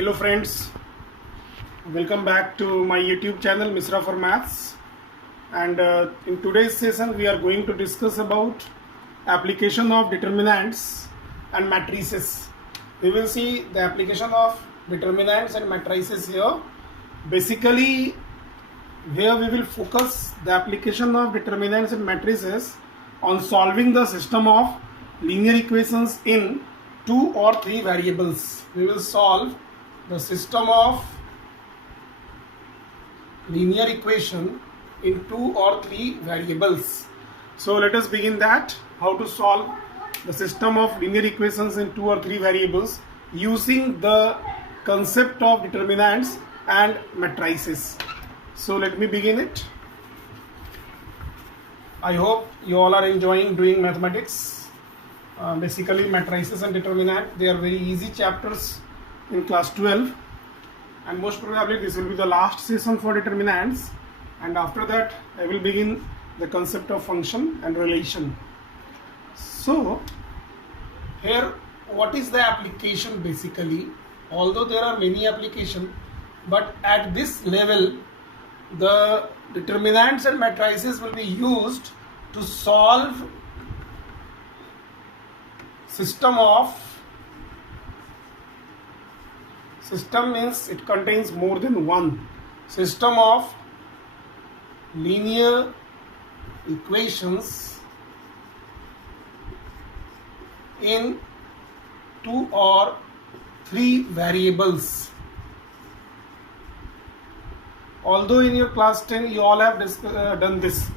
Hello friends, welcome back to my YouTube channel Misra for Maths, and in today's session we are going to discuss about application of determinants and matrices. We will see the application of determinants and matrices here. Basically here we will focus the application of determinants and matrices on solving the system of linear equations in 2 or 3 variables. We will solve the system of linear equation in 2 or 3 variables. So let us begin that, how to solve the system of linear equations in 2 or 3 variables using the concept of determinants and matrices. So let me begin it. I hope you all are enjoying doing mathematics. Basically matrices and determinant, they are very easy chapters in class 12, and most probably this will be the last session for determinants, and after that I will begin the concept of function and relation. So here what is the application basically? Although there are many applications, but at this level the determinants and matrices will be used to solve system means it contains more than one system of linear equations in 2 or 3 variables. Although in your class 10 you all have done this,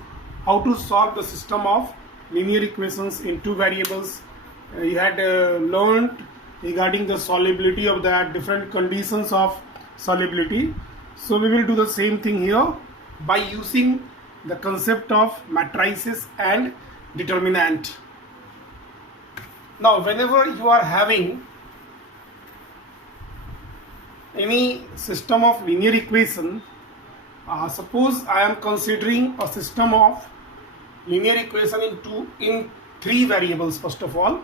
how to solve the system of linear equations in 2 variables. You had learned regarding the solubility of that, different conditions of solubility. So we will do the same thing here by using the concept of matrices and determinant. Now whenever you are having any system of linear equation, suppose I am considering a system of linear equation in 3 variables. First of all,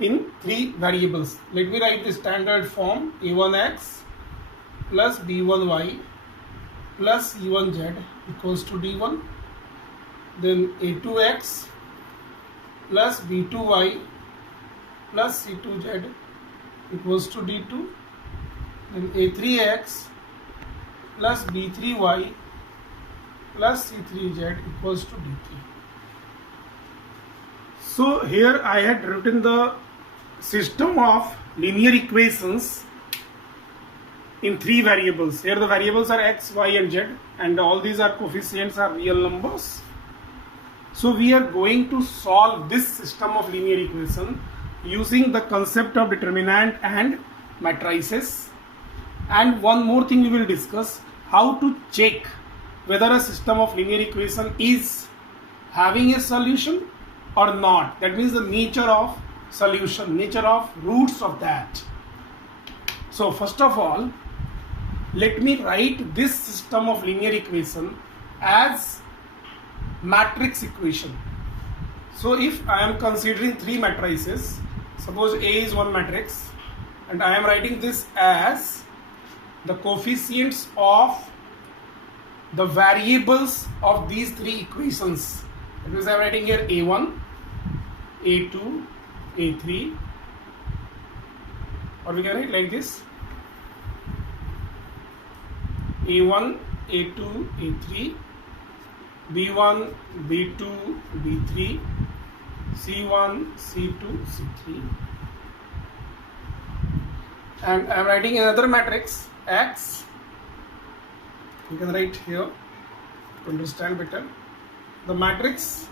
in 3 variables, let me write the standard form: a1x plus b1y plus c1z equals to d1, then a2x plus b2y plus c2z equals to d2, then a3x plus b3y plus c3z equals to d3. So here I had written the system of linear equations in 3 variables. Here the variables are x, y and z, and all these are coefficients are real numbers. So we are going to solve this system of linear equation using the concept of determinant and matrices. And one more thing we will discuss, how to check whether a system of linear equation is having a solution or not. That means the nature of solution, nature of roots of that. So first of all, let me write this system of linear equation as matrix equation. So if I am considering 3 matrices, suppose A is one matrix, and I am writing this as the coefficients of the variables of these 3 equations. That means I am writing here A1, A2, A3, or we can write like this: A1, A2, A3, B1, B2, B3, C1, C2, C3. And I am writing another matrix X. You can write here to understand better. The matrix,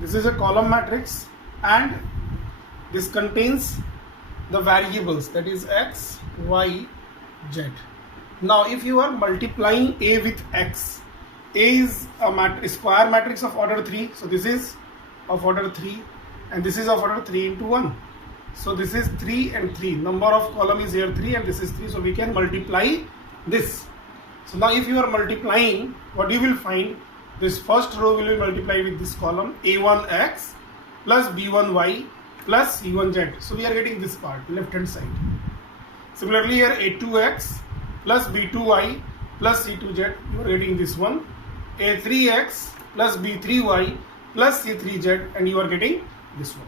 this is a column matrix, and this contains the variables, that is x, y, z. Now if you are multiplying A with x, A is a square matrix of order 3, so this is of order 3 and this is of order 3 into 1. So this is 3 and 3, number of column is here 3 and this is 3, so we can multiply this. So now if you are multiplying, what you will find, this first row will be multiplied with this column a1x plus b1y plus c1z. So we are getting this part, left hand side. Similarly here a2x plus b2y plus c2z, you are getting this one. a3x plus b3y plus c3z, and you are getting this one.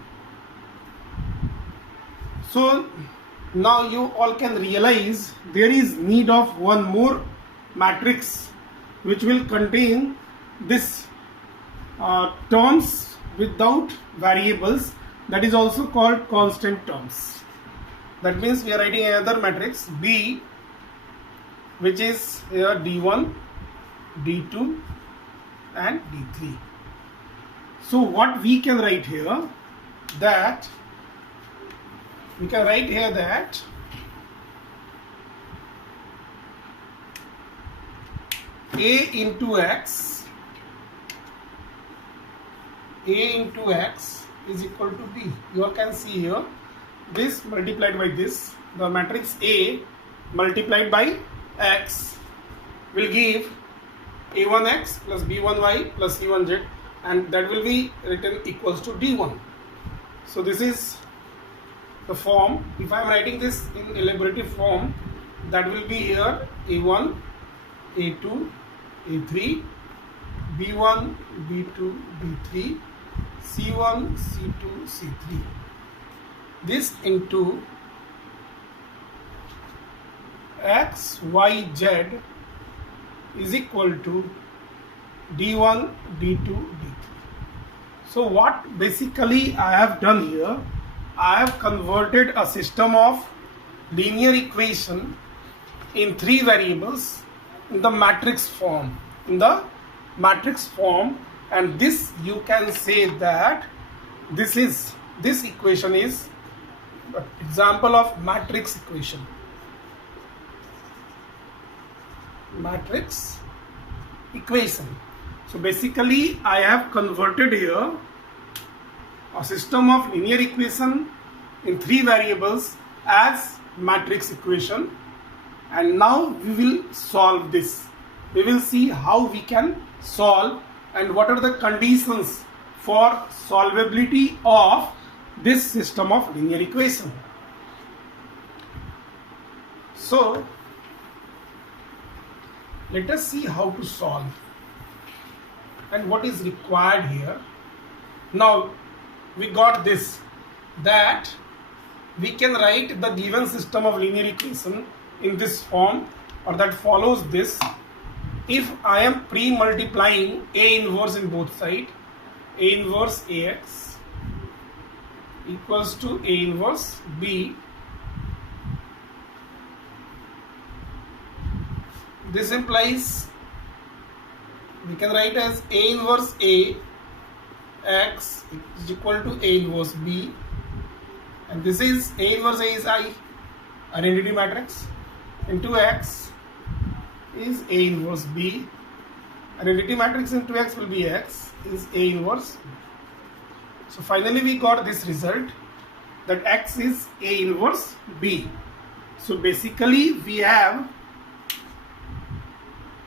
So now you all can realize there is need of one more matrix which will contain this terms without variables, that is also called constant terms. That means we are writing another matrix B, which is here D1, D2 and D3. So what we can write here, that we can write here that A into X is equal to B. You all can see here, this multiplied by this, the matrix A multiplied by X will give A1X plus B1Y plus C1Z, and that will be written equals to D1. So this is the form. If I am writing this in elaborative form, that will be here A1, A2, A3, B1, B2, B3, C1, C2, C3. This into X, Y, Z is equal to D1, D2, D3. So what basically I have done here, I have converted a system of linear equation in three variables in the matrix form. And this you can say that this equation is an example of matrix equation. So basically I have converted here a system of linear equation in three variables as matrix equation, and now we will solve this. We will see how we can solve and what are the conditions for solvability of this system of linear equation. So let us see how to solve and what is required here. Now we got this, that we can write the given system of linear equation in this form, or that follows this. If I am pre-multiplying A inverse in both sides, A inverse AX equals to A inverse B, this implies we can write as A inverse A X is equal to A inverse B, and this is A inverse A is I, identity matrix, into X is A inverse B, identity matrix into X will be X is A inverse B. So finally we got this result that X is A inverse B. So basically we have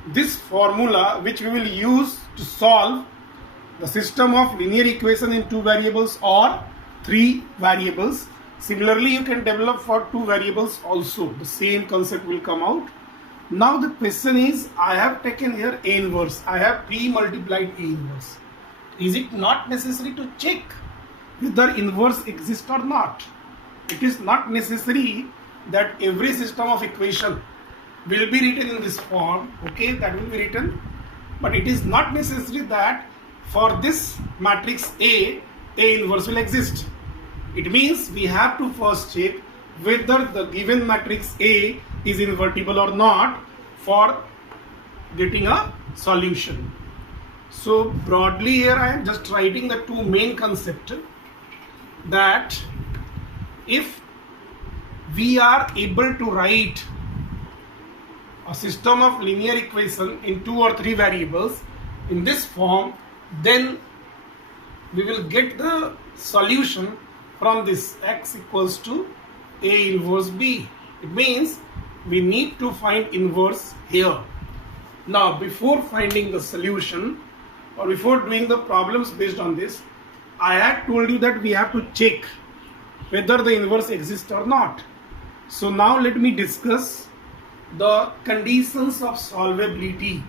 this formula which we will use to solve the system of linear equation in two variables or three variables. Similarly, you can develop for two variables also. The same concept will come out. Now the question is, I have taken here A inverse. I have pre-multiplied A inverse. Is it not necessary to check whether inverse exists or not? It is not necessary that every system of equation will be written in this form. Okay, that will be written. But it is not necessary that for this matrix A inverse will exist. It means we have to first check whether the given matrix A is invertible or not for getting a solution. So broadly here I am just writing the two main concepts, that if we are able to write a system of linear equation in two or three variables in this form, then we will get the solution from this X equals to A inverse B. It means we need to find inverse here. Now before finding the solution or before doing the problems based on this, I had told you that we have to check whether the inverse exists or not. So now let me discuss the conditions of solvability.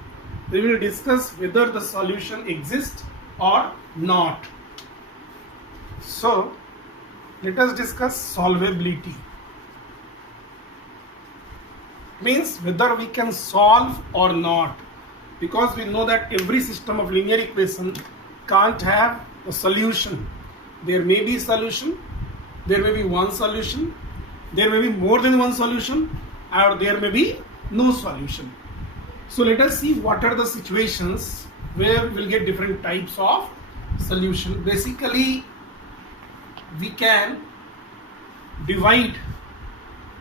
We will discuss whether the solution exists or not. So let us discuss solvability. Means whether we can solve or not, because we know that every system of linear equation can't have a solution. There may be solution, there may be one solution, there may be more than one solution, or there may be no solution. So let us see what are the situations where we'll get different types of solution. Basically, we can divide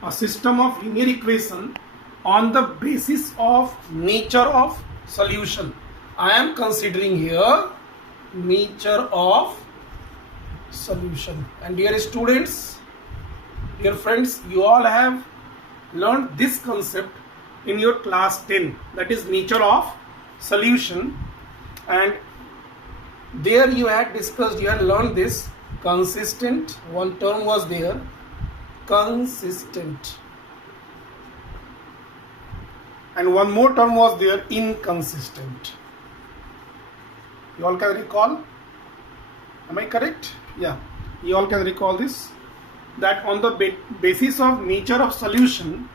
a system of linear equation on the basis of nature of solution. I am considering here nature of solution. And dear students, dear friends, you all have learned this concept in your class 10, that is nature of solution, and there you had discussed, you had learned this consistent, one term was there, consistent, and one more term was there, inconsistent. You all can recall? Am I correct? Yeah, you all can recall this, that on the basis of nature of solution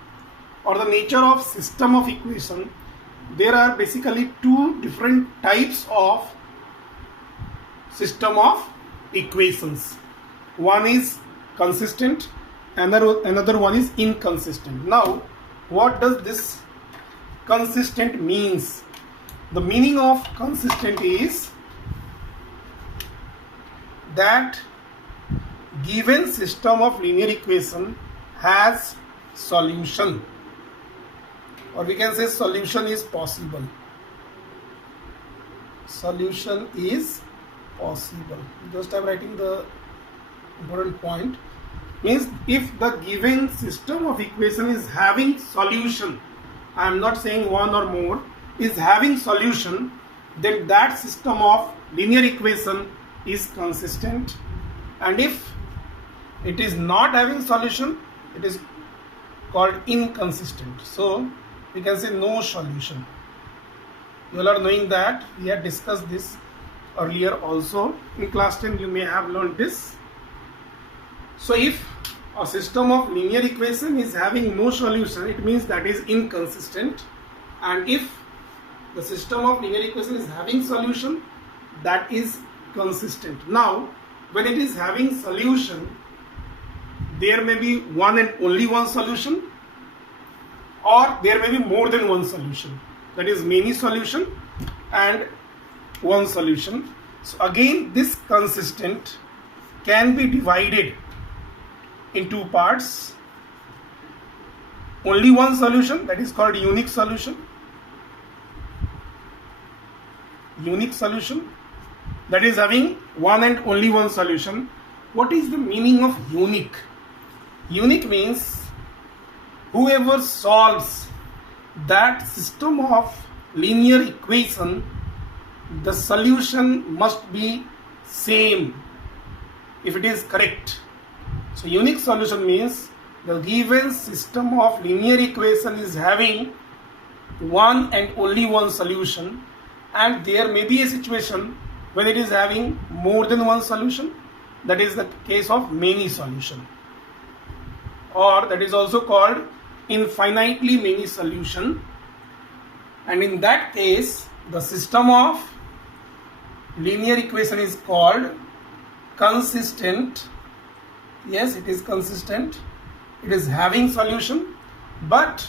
or the nature of system of equation, there are basically two different types of system of equations. One is consistent, another one is inconsistent. Now, what does this consistent means? The meaning of consistent is that given system of linear equation has solution, or we can say solution is possible. Solution is possible. Just I'm writing the important point. Means if the given system of equation is having solution, I am not saying one or more, is having solution, then that system of linear equation is consistent. And if it is not having solution, it is called inconsistent. So we can say no solution. You all are knowing that we had discussed this earlier also in class 10. You may have learned this. So if a system of linear equation is having no solution, it means that is inconsistent. And if the system of linear equation is having solution, that is consistent. Now, when it is having solution, there may be one and only one solution, or there may be more than one solution. That is many solution and one solution. So again, this consistent can be divided in two parts. Only one solution, that is called unique solution. Unique solution, that is having one and only one solution. What is the meaning of unique? Unique means whoever solves that system of linear equation, the solution must be same if it is correct. So unique solution means the given system of linear equation is having one and only one solution, and there may be a situation when it is having more than one solution. That is the case of many solution, or that is also called infinitely many solution. And in that case, the system of linear equation is called consistent. Yes, it is consistent. It is having solution, but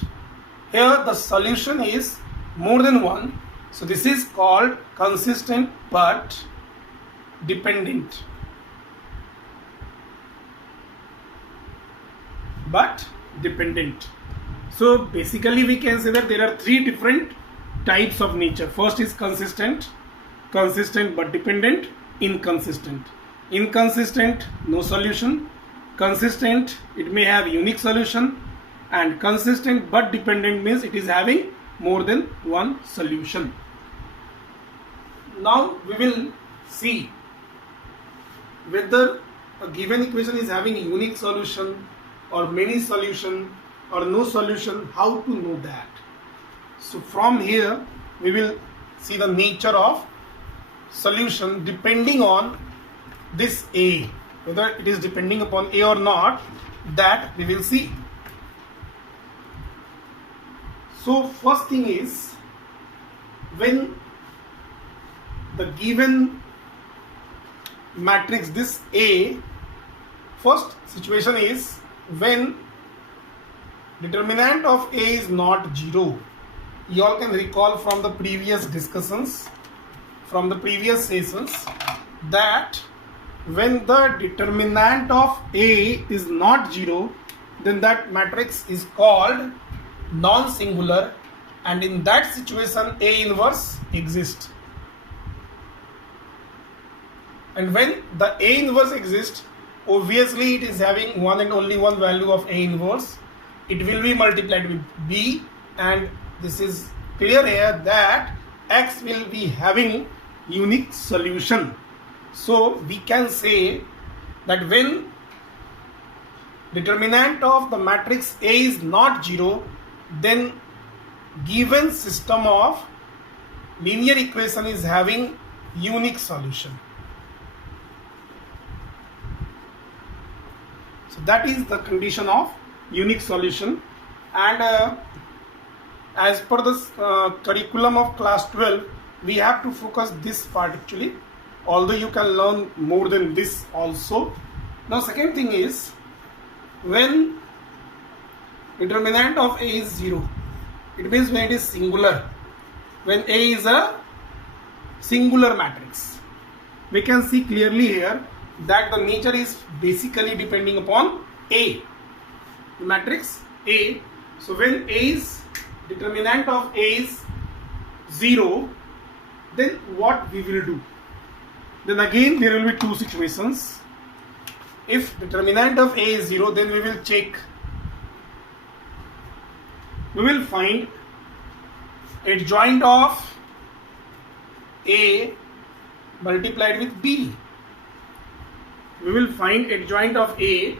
here the solution is more than one. So this is called consistent but dependent. But dependent. So basically we can say that there are three different types of nature. First is consistent, consistent but dependent, inconsistent. Inconsistent, no solution. Consistent, it may have unique solution, and consistent but dependent means it is having more than one solution. Now we will see whether a given equation is having a unique solution or many solution or no solution, how to know that? So from here we will see the nature of solution depending on this A. Whether it is depending upon A or not, that we will see. So first thing is, when the given matrix this A, first situation is when determinant of A is not 0. You all can recall from the previous discussions, from the previous sessions, that when the determinant of A is not 0, then that matrix is called non-singular, and in that situation A inverse exists. And when the A inverse exists, obviously it is having one and only one value of A inverse. It will be multiplied with B, and this is clear here that X will be having unique solution. So we can say that when determinant of the matrix A is not 0, then given system of linear equation is having unique solution. So that is the condition of unique solution. And as per the curriculum of class 12, we have to focus this part actually, although you can learn more than this also. Now second thing is, when determinant of A is 0, it means when it is singular, when A is a singular matrix. We can see clearly here that the nature is basically depending upon A, the matrix A. So when A is determinant of A is 0, then what we will do? Then again there will be two situations. If determinant of A is 0, then we will check. We will find adjoint of A multiplied with B. We will find adjoint of A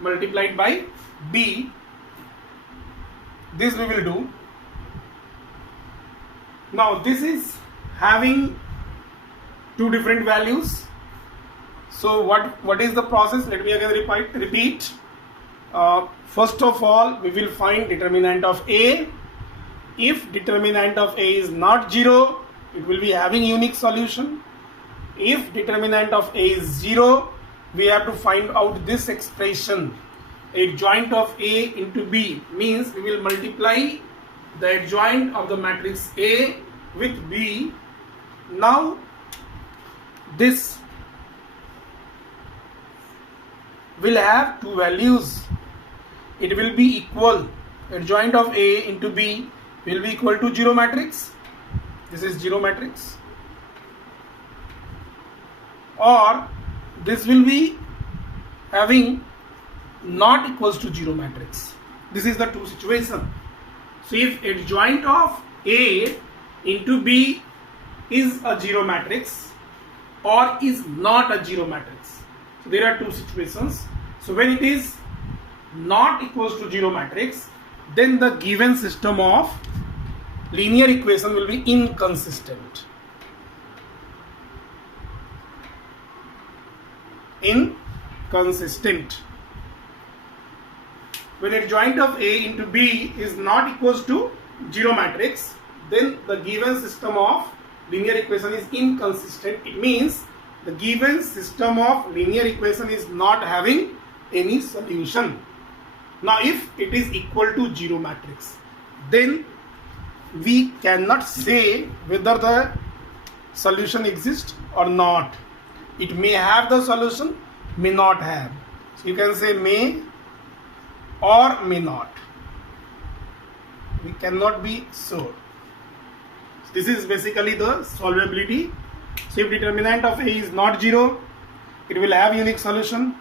multiplied by B. This we will do. Now this is having two different values. So what is the process? Let me again repeat. First of all, we will find determinant of A. If determinant of A is not 0, it will be having unique solution. If determinant of A is 0, we have to find out this expression. Adjoint of A into B means we will multiply the adjoint of the matrix A with B. Now this will have two values. It will be equal. Adjoint of A into B will be equal to 0 matrix. This is 0 matrix. Or this will be having not equals to 0 matrix. This is the two situation. So if adjoint of A into B is a 0 matrix or is not a 0 matrix. So there are two situations. So when it is not equals to 0 matrix, then the given system of linear equation will be inconsistent. Inconsistent. When adjoint of A into B is not equals to 0 matrix, then the given system of linear equation is inconsistent. It means the given system of linear equation is not having any solution. Now if it is equal to 0 matrix, then we cannot say whether the solution exists or not. It may have the solution, may not have. So you can say may or may not. We cannot be sure. So this is basically the solvability. So if determinant of A is not 0, it will have unique solution.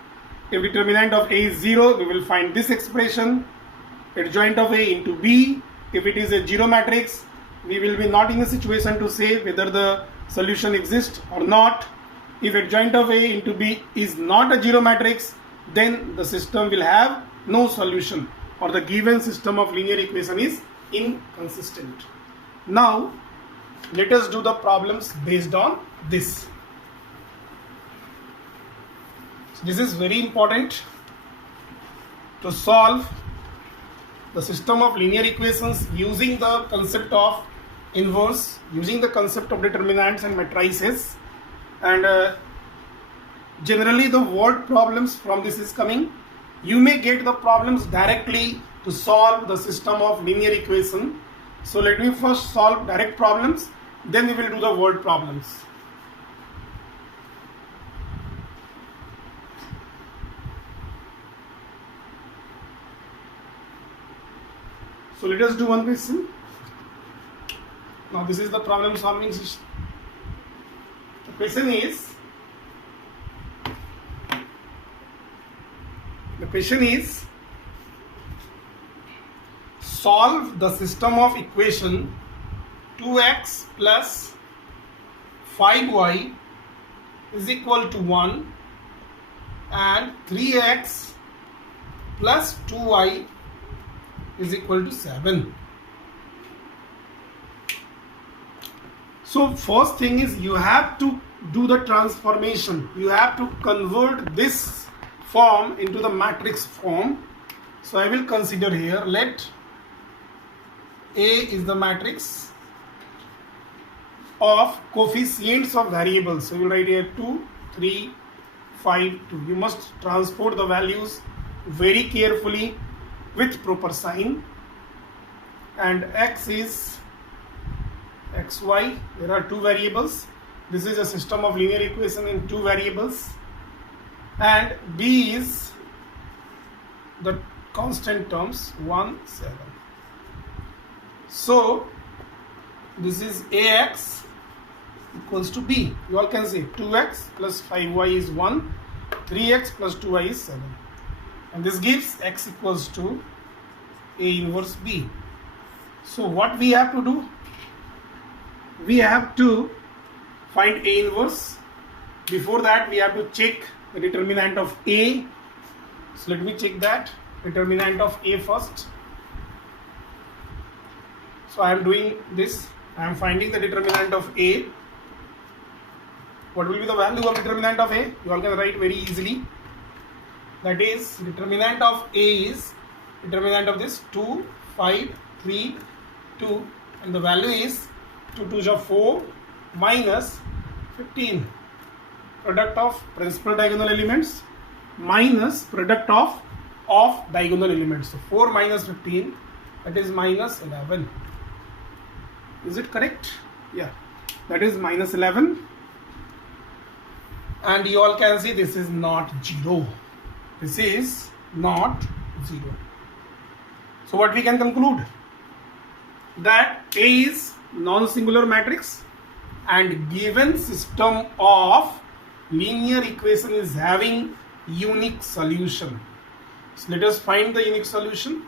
If determinant of A is 0, we will find this expression, adjoint of A into B. If it is a 0 matrix, we will be not in a situation to say whether the solution exists or not. If adjoint of A into B is not a 0 matrix, then the system will have no solution, or the given system of linear equation is inconsistent. Now let us do the problems based on this. So this is very important to solve the system of linear equations using the concept of inverse, using the concept of determinants and matrices, and generally the word problems from this is coming. You may get the problems directly to solve the system of linear equation. So let me first solve direct problems, then we will do the word problems. So let us do one question. Now this is the problem solving system. The question is solve the system of equation 2x plus 5y is equal to 1 and 3x plus 2y is equal to 7. So first thing is you have to do the transformation. You have to convert this form into the matrix form. So I will consider here, let A is the matrix of coefficients of variables. So we will write here 2, 3, 5, 2. You must transport the values very carefully with proper sign. And x is xy. There are two variables. This is a system of linear equation in two variables. And b is the constant terms 1, 7. So this is ax equals to b. You all can say 2x plus 5y is 1, 3x plus 2y is 7. And this gives x equals to A inverse b. So what we have to do? We have to find A inverse. Before that we have to check the determinant of A. So let me check that determinant of A first. So I am doing this. I am finding the determinant of A. What will be the value of determinant of A? You all can write very easily. That is, determinant of A is determinant of this 2, 5, 3, 2, and the value is 2 2s are 4 minus 15. Product of principal diagonal elements minus product of diagonal elements. So 4 minus 15, that is minus 11. Is it correct? Yeah, that is minus 11. And you all can see this is not 0. This is not 0. So what we can conclude? That A is non-singular matrix and given system of linear equation is having unique solution. So let us find the unique solution.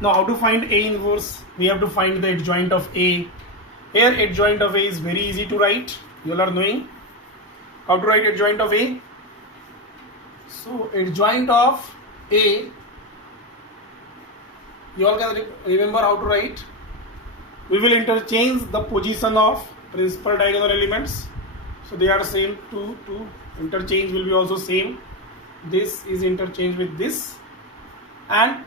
Now how to find A inverse? We have to find the adjoint of A. Here adjoint of A is very easy to write. You all are knowing how to write adjoint of A. So adjoint of A, you all can remember how to write. We will interchange the position of principal diagonal elements. So they are same, 2, 2. Interchange will be also same. This is interchanged with this. And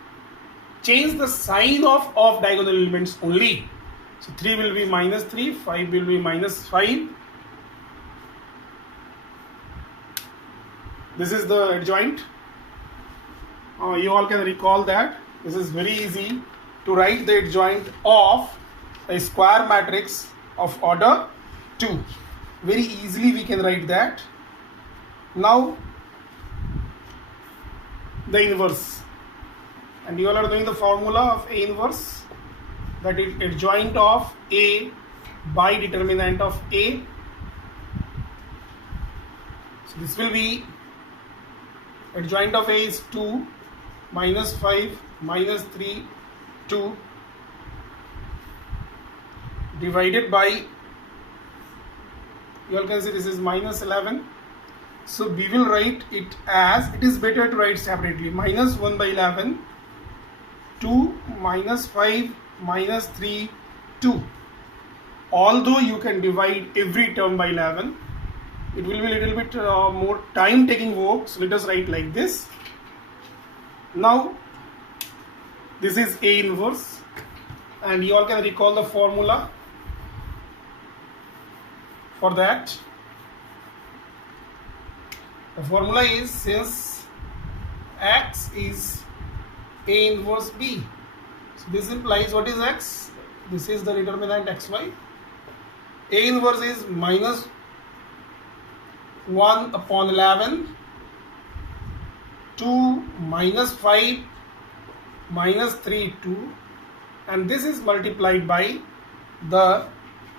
change the sign of diagonal elements only. So 3 will be minus 3, 5 will be minus 5. This is the adjoint. You all can recall that. This is very easy to write the adjoint of a square matrix of order 2. Very easily we can write that. Now the inverse. And you all are knowing the formula of A inverse. That is adjoint of A by determinant of A. So this will be adjoint of A is 2 minus 5 minus 3 2 divided by, you all can see this is minus 11. So we will write it as, it is better to write separately, minus 1 by 11, 2, minus 5, minus 3, 2. Although you can divide every term by 11, it will be a little bit more time taking work. So let us write like this. Now this is A inverse, and you all can recall the formula for that. The formula is, since X is A inverse B, so this implies what is X? This is the determinant XY. A inverse is minus 1 upon 11, 2 minus 5 minus 3, 2, and this is multiplied by the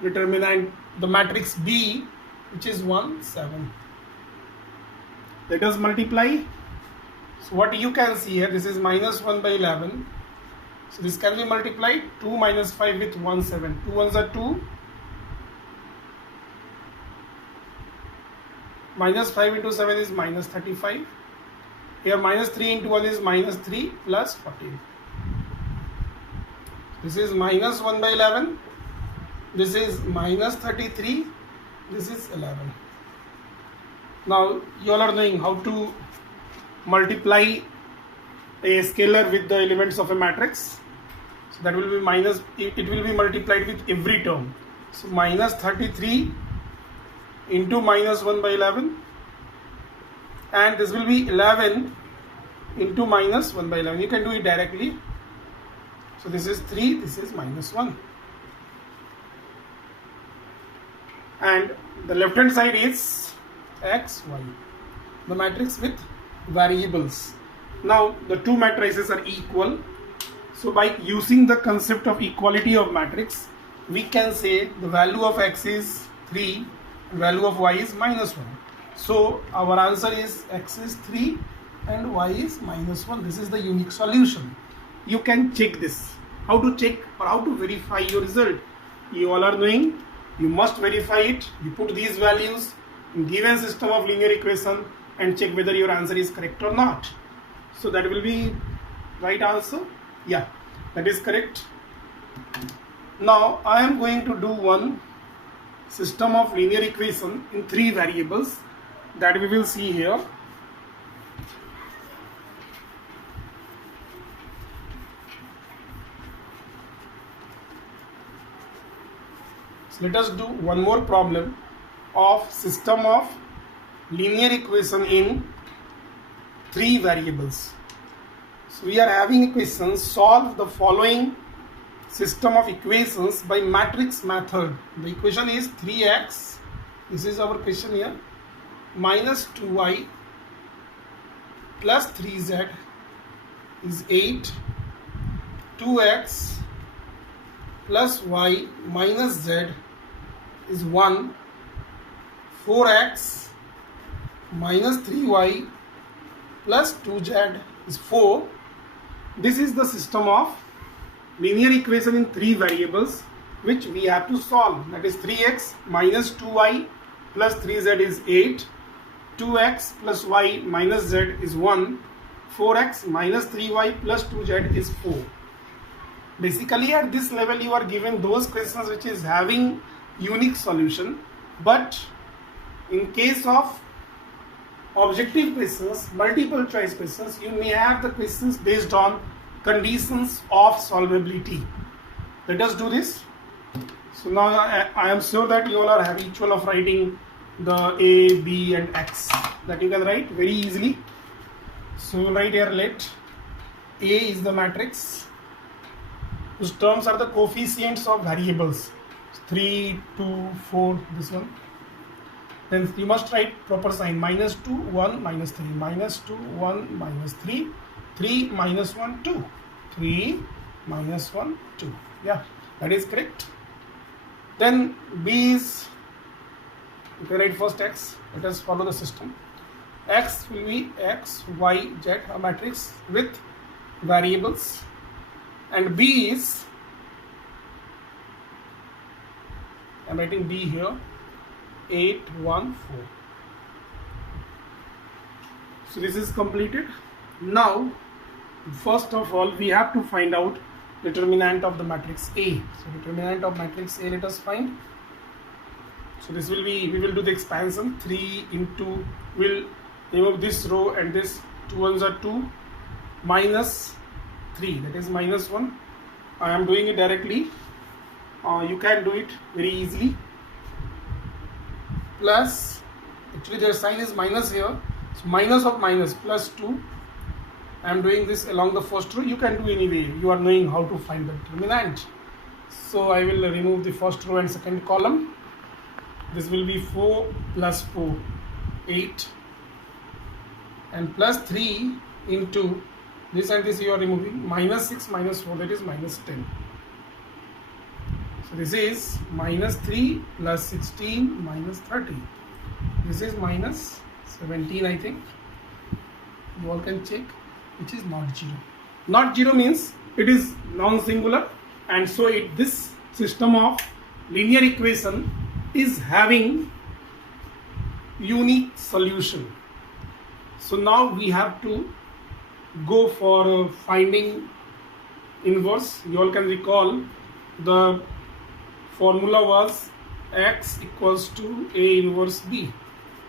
determinant, the matrix B, which is 1, 7. Let us multiply. So what you can see here, this is minus 1 by 11. So this can be multiplied, 2 minus 5 with 1, 7. 2 ones are 2. Minus 5 into 7 is minus 35. Here minus 3 into 1 is minus 3 plus 14. This is minus 1 by 11. This is minus 33. This is 11. Now you all are knowing how to multiply a scalar with the elements of a matrix. So that will be minus, it will be multiplied with every term. So minus 33 into minus 1 by 11, and this will be 11 into minus 1 by 11. You can do it directly. So this is 3, this is minus 1. And the left hand side is X, Y, the matrix with variables. Now the two matrices are equal. So by using the concept of equality of matrix, we can say the value of X is 3 and value of Y is minus 1. So our answer is X is 3 and Y is minus 1. This is the unique solution. You can check this. How to check or how to verify your result? You all are knowing, you must verify it. You put these values in given system of linear equation and check whether your answer is correct or not. So that will be right answer. Yeah, that is correct. Now I am going to do one system of linear equation in 3 variables that we will see here. So let us do one more problem of system of linear equation in 3 variables. So we are having equation, solve the following system of equations by matrix method. The equation is 3x, this is our question here, minus 2y plus 3z is 8, 2x plus y minus z is 1, 4x minus 3y plus 2z is 4. This is the system of linear equation in 3 variables which we have to solve. That is 3x minus 2y plus 3z is 8, 2x plus y minus z is 1, 4x minus 3y plus 2z is 4. Basically at this level you are given those questions which is having unique solution, but in case of objective questions, multiple choice questions, you may have the questions based on conditions of solvability. Let us do this. So now I am sure that you all are having ritual of writing the A, B and X that you can write very easily. So write here, let A is the matrix whose terms are the coefficients of variables 3, 2, 4, this one. Then you must write proper sign, minus 2, 1, minus 3, minus 2, 1, minus 3, 3, minus 1, 2, 3, minus 1, 2. Yeah, that is correct. Then B is, you can write first X. Let us follow the system. X will be X, Y, Z, a matrix with variables. And B is, I am writing B here, 8, 1, 4. So this is completed. Now first of all we have to find out determinant of the matrix A. So determinant of matrix A, let us find. So this will be, we will do the expansion. 3 into, we'll remove this row and this, 2 ones are 2, minus 3, that is minus 1. I am doing it directly. You can do it very easily. Plus, actually their sign is minus here. So minus of minus, plus 2. I am doing this along the first row. You can do anyway. You are knowing how to find the determinant. So I will remove the first row and second column. This will be 4 plus 4, 8, and plus 3 into this and this you are removing, minus 6 minus 4, that is minus 10. So this is minus 3 plus 16 minus 30. This is minus 17, I think. You all can check, which is not 0. Not 0 means it is non-singular, and so this system of linear equation is having unique solution. So now we have to go for finding inverse. You all can recall the formula was x equals to A inverse B.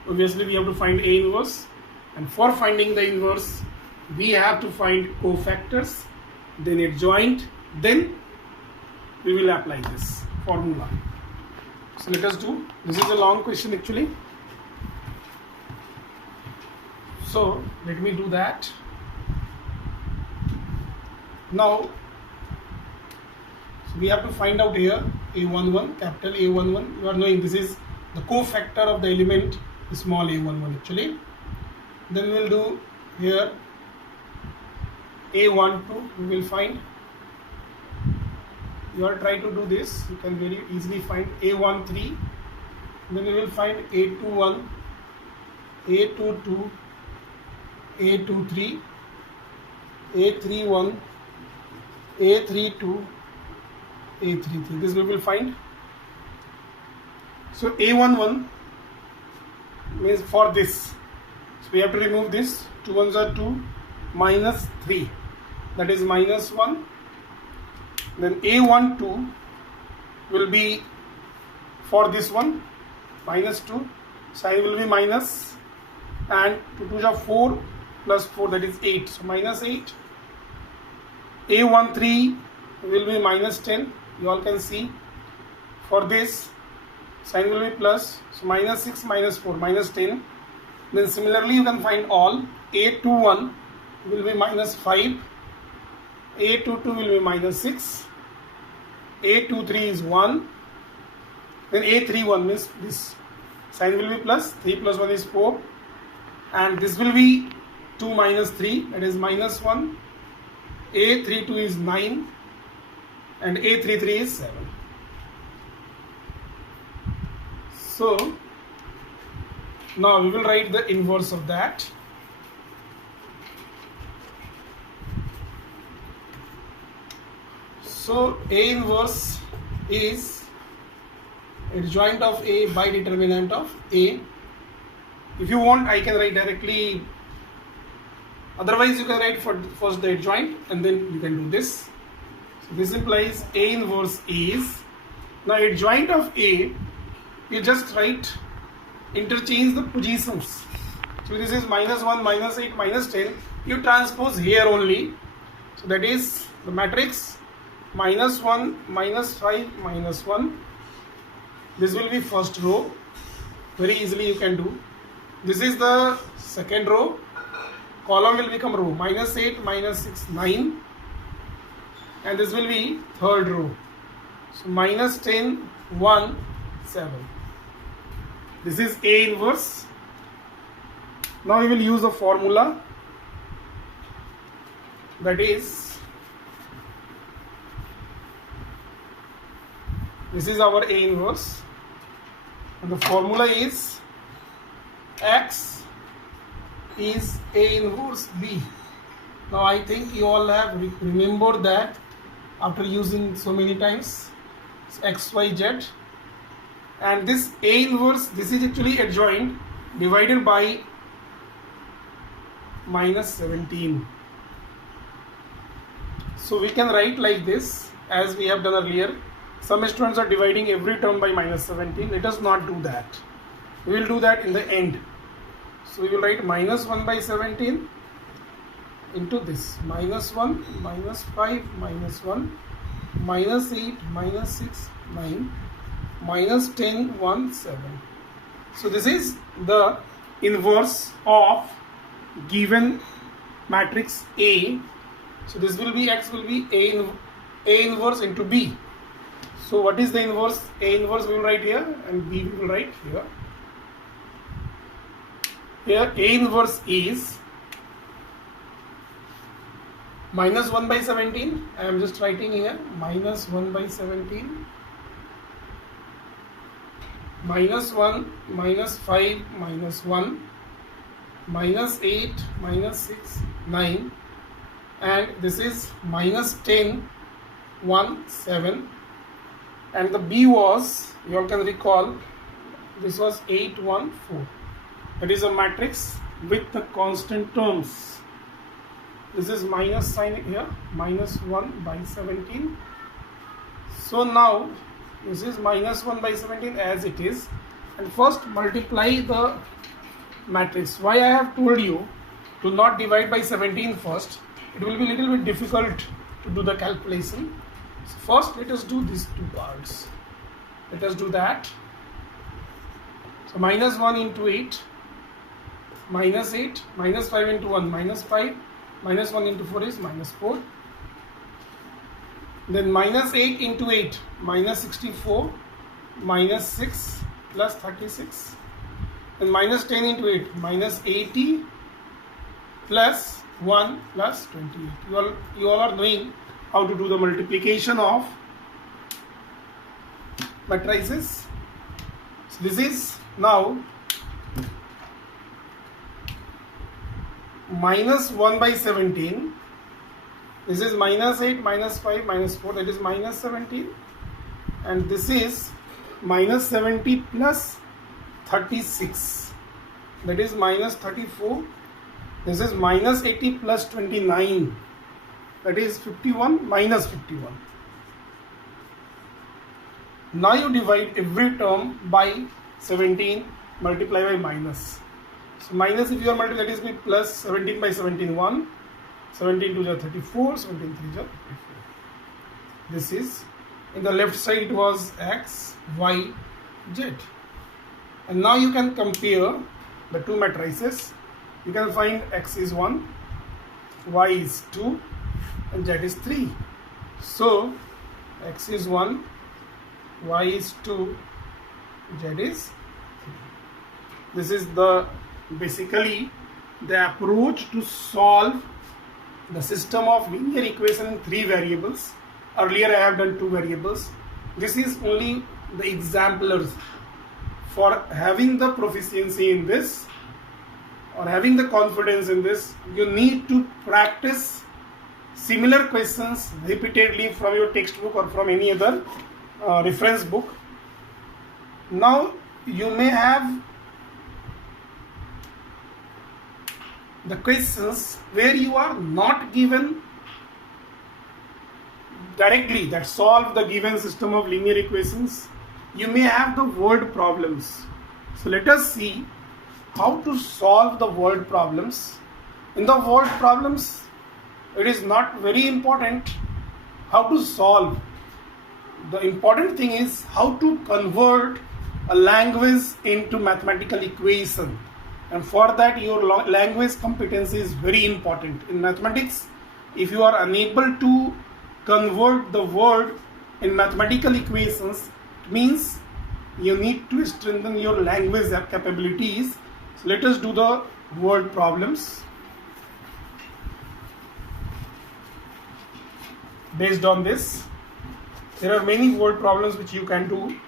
Obviously we have to find A inverse, and for finding the inverse we have to find cofactors, then adjoint, then we will apply this formula. So let us do, this is a long question actually. So let me do that. Now, so we have to find out here A11, capital A11. You are knowing this is the cofactor of the element small a11 actually. Then we will do here A12, we will find. You are trying to do this, you can very easily find A13, then you will find A21, A22, A23, A31, A32, A33. This we will find. So A11 means for this. So we have to remove this. 2 ones are 2, minus 3. That is minus 1. Then A12 will be for this one, minus 2, sign will be minus, and 2 2s are 4 plus 4, that is 8, so minus 8. A13 will be minus 10, you all can see. For this, sign will be plus, so minus 6 minus 4, minus 10. Then similarly you can find all. A21 will be minus 5, A22 will be minus 6, A23 is 1, then A31 means this sign will be plus, 3 plus 1 is 4, and this will be 2 minus 3, that is minus 1, A32 is 9, and A33 is 7. So now we will write the inverse of that. So A inverse is adjoint of A by determinant of A. If you want, I can write directly. Otherwise, you can write first the adjoint and then you can do this. So this implies A inverse is. Now adjoint of A, you just write, interchange the positions. So this is minus 1, minus 8, minus 10. You transpose here only. So that is the matrix minus 1, minus 5, minus 1. This will be first row. Very easily you can do. This is the second row. Column will become row. Minus 8, minus 6, 9. And this will be third row. So minus 10, 1, 7. This is A inverse. Now we will use a formula, that is, this is our A inverse, and the formula is X is A inverse B. Now I think you all have remembered that after using so many times. It's X, Y, Z. And this A inverse, this is actually adjoint divided by minus 17. So we can write like this as we have done earlier. Some students are dividing every term by minus 17. Let us not do that. We will do that in the end. So we will write minus 1 by 17 into this. Minus 1, minus 5, minus 1, minus 8, minus 6, 9, minus 10, 1, 7. So this is the inverse of given matrix A. So this will be, X will be A inverse into B. So what is the inverse? A inverse we will write here and B we will write here. Here A inverse is minus 1 by 17. I am just writing here minus 1 by 17, minus 1, minus 5, minus 1, minus 8, minus 6, 9, and this is minus 10, 1, 7, and the B was, you all can recall, this was 8, 1, 4. That is a matrix with the constant terms. This is minus sign here, minus 1 by 17. So now this is minus 1 by 17 as it is, and first multiply the matrix. Why I have told you to not divide by 17 first? It will be a little bit difficult to do the calculation. So first let us do these two parts. Let us do that. So minus 1 into 8, minus 8, minus 5 into 1, minus 5, minus 1 into 4 is minus 4. Then minus 8 into 8, minus 64, minus 6 plus 36. And minus 10 into 8, minus 80 plus 1 plus 28. You all are knowing how to do the multiplication of matrices. So this is now minus 1 by 17. This is minus 8, minus 5, minus 4, that is minus 17. And this is minus 70 plus 36, that is minus 34. This is minus 80 plus 29, that is 51, minus 51. Now you divide every term by 17, multiply by minus. So minus, if you are multiplying, that is be plus 17 by 17, 1, 17 to the 34, 17 3 the 34. This is, in the left side it was X, Y, Z. And now you can compare the two matrices. You can find X is 1, Y is 2, and Z is 3. So X is 1, Y is 2, Z is 3. This is the basically the approach to solve the system of linear equation in 3 variables. Earlier I have done 2 variables. This is only the exemplars. For having the proficiency in this or having the confidence in this, you need to practice similar questions repeatedly from your textbook or from any other reference book. Now you may have the questions where you are not given directly that solve the given system of linear equations. You may have the word problems. So let us see how to solve the word problems. In the word problems, it is not very important how to solve. The important thing is how to convert a language into mathematical equation. And for that, your language competency is very important. In mathematics, if you are unable to convert the word in mathematical equations, it means you need to strengthen your language capabilities. So let us do the word problems. Based on this, there are many word problems which you can do.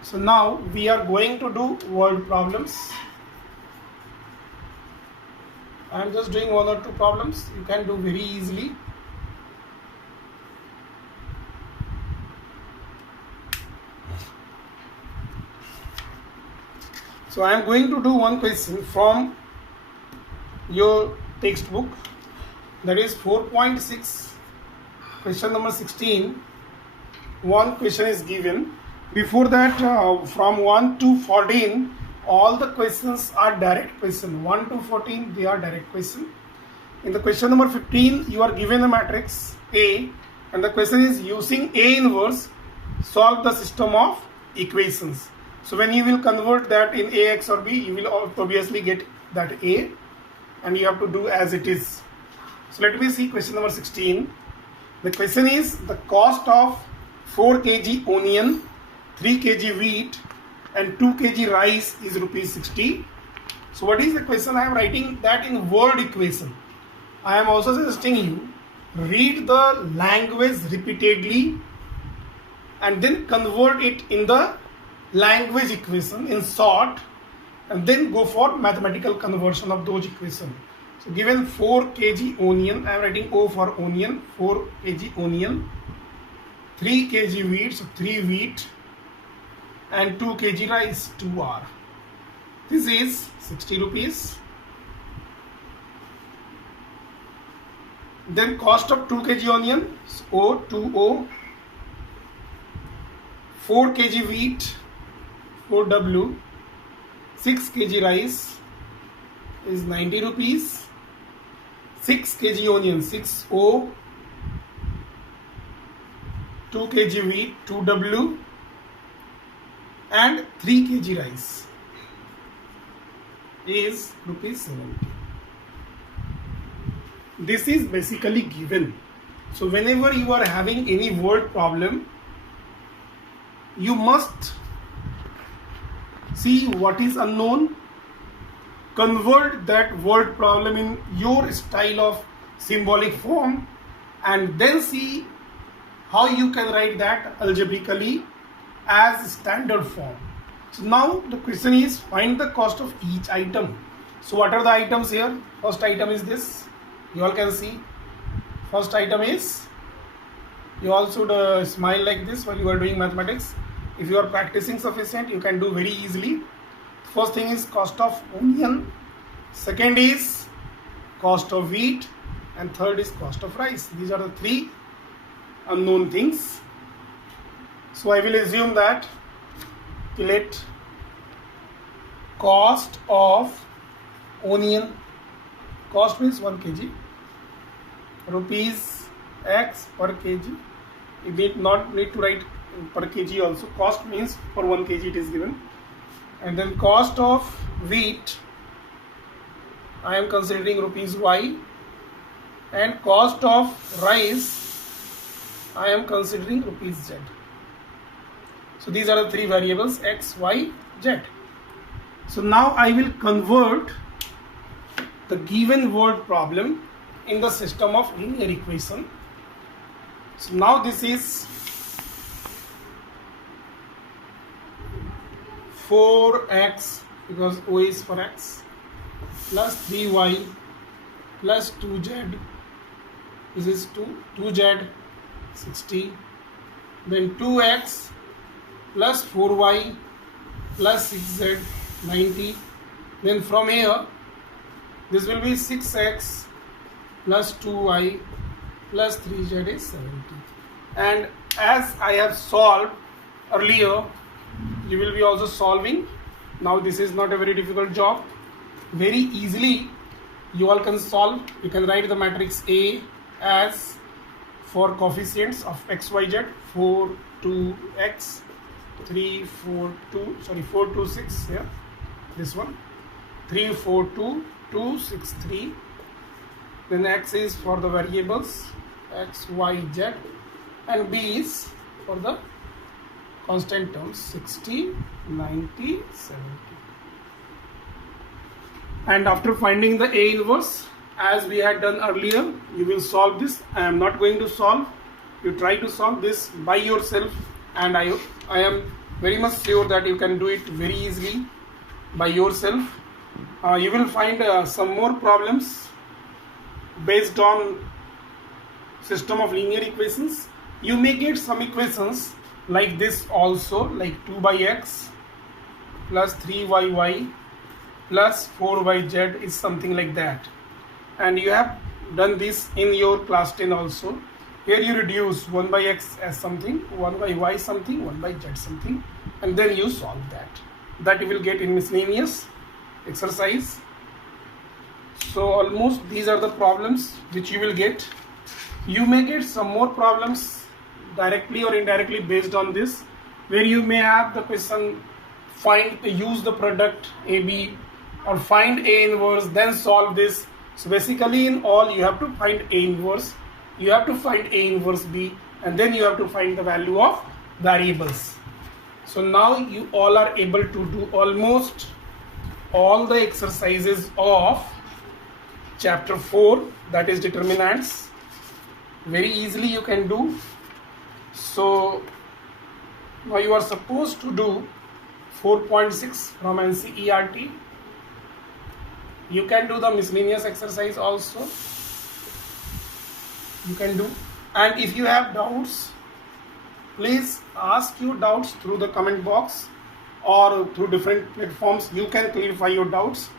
So now we are going to do word problems. I am just doing 1 or 2 problems. You can do very easily. So I am going to do one question from your textbook, that is 4.6, question number 16. One question is given. Before that, from 1 to 14, all the questions are direct question. 1 to 14, they are direct question. In the question number 15, you are given a matrix A, and the question is using A inverse, solve the system of equations. So when you will convert that in AX or B, you will obviously get that A, and you have to do as it is. So let me see question number 16. The question is the cost of 4 kg onion, 3 kg wheat and 2 kg rice is rupees 60. So what is the question? I am writing that in word equation. I am also suggesting you read the language repeatedly and then convert it in the language equation in short, and then go for mathematical conversion of those equations. So given 4 kg onion, I am writing O for onion, 4 kg onion, 3 kg wheat, so 3 wheat, and 2 kg rice, 2R. This is 60 rupees. Then cost of 2 kg onion, O, 2O, 4 kg wheat, 4W, 6 kg rice is 90 rupees, 6 kg onion, 6O, 2 kg wheat, 2W, and 3 kg rice is rupees 70. This is basically given. So whenever you are having any word problem, you must see what is unknown, convert that word problem in your style of symbolic form, and then see how you can write that algebraically as standard form. So now the question is find the cost of each item. So what are the items here? First item is this. You all can see. First item is, you all should smile like this while you are doing mathematics. If you are practicing sufficient, you can do very easily. First thing is cost of onion. Second is cost of wheat. And third is cost of rice. These are the three unknown things. So I will assume that let cost of onion, cost means 1 kg, rupees X per kg. You did not need to write per kg also. Cost means for 1 kg it is given. And then cost of wheat, I am considering rupees Y. And cost of rice, I am considering rupees Z. So these are the three variables X, Y, Z. So now I will convert the given word problem in the system of linear equation. So now this is 4x because O is for x plus 3y plus 2z. This is 2z 60. Then 2x plus 4y plus 6z 90. Then from here this will be 6x plus 2y plus 3z is 70. And as I have solved earlier, you will be also solving. Now this is not a very difficult job. Very easily you all can solve. You can write the matrix A as for coefficients of x, y, z, 4, 2, x, 3, 4, 2, sorry 4, 2, 6 here, this one, 3, 4, 2, 2, 6, 3. Then x is for the variables x, y, z, and b is for the constant terms 60, 90, 70. And after finding the A inverse, as we had done earlier, you will solve this. I am not going to solve. You try to solve this by yourself, and I am very much sure that you can do it very easily by yourself. You will find some more problems based on system of linear equations. You may get some equations like this also, like 2 by x plus 3yy plus 4yz is something like that. and you have done this in your class 10 also. Here you reduce 1 by x as something, 1 by y something, 1 by z something, and then you solve that. That you will get in miscellaneous exercise. So almost these are the problems which you will get. You may get some more problems directly or indirectly based on this, where you may have the question use the product AB, or find A inverse, then solve this. So basically in all you have to find A inverse, you have to find A inverse B, and then you have to find the value of variables. So now you all are able to do almost all the exercises of chapter 4, that is determinants. Very easily you can do. So now you are supposed to do 4.6 from NCERT. You can do the miscellaneous exercise also. You can do. And if you have doubts, please ask your doubts through the comment box or through different platforms. You can clarify your doubts.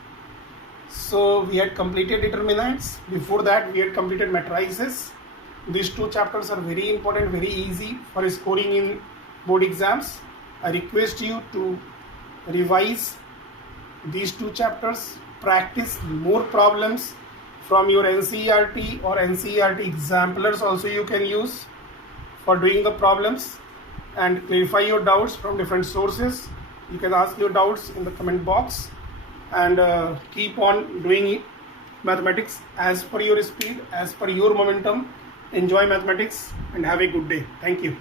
So we had completed determinants. Before that we had completed matrices. These two chapters are very important, very easy for scoring in board exams. I request you to revise these two chapters, practice more problems from your NCERT or NCERT examples also you can use for doing the problems, and clarify your doubts from different sources. You can ask your doubts in the comment box, and keep on doing mathematics as per your speed, as per your momentum. Enjoy mathematics and have a good day. Thank you.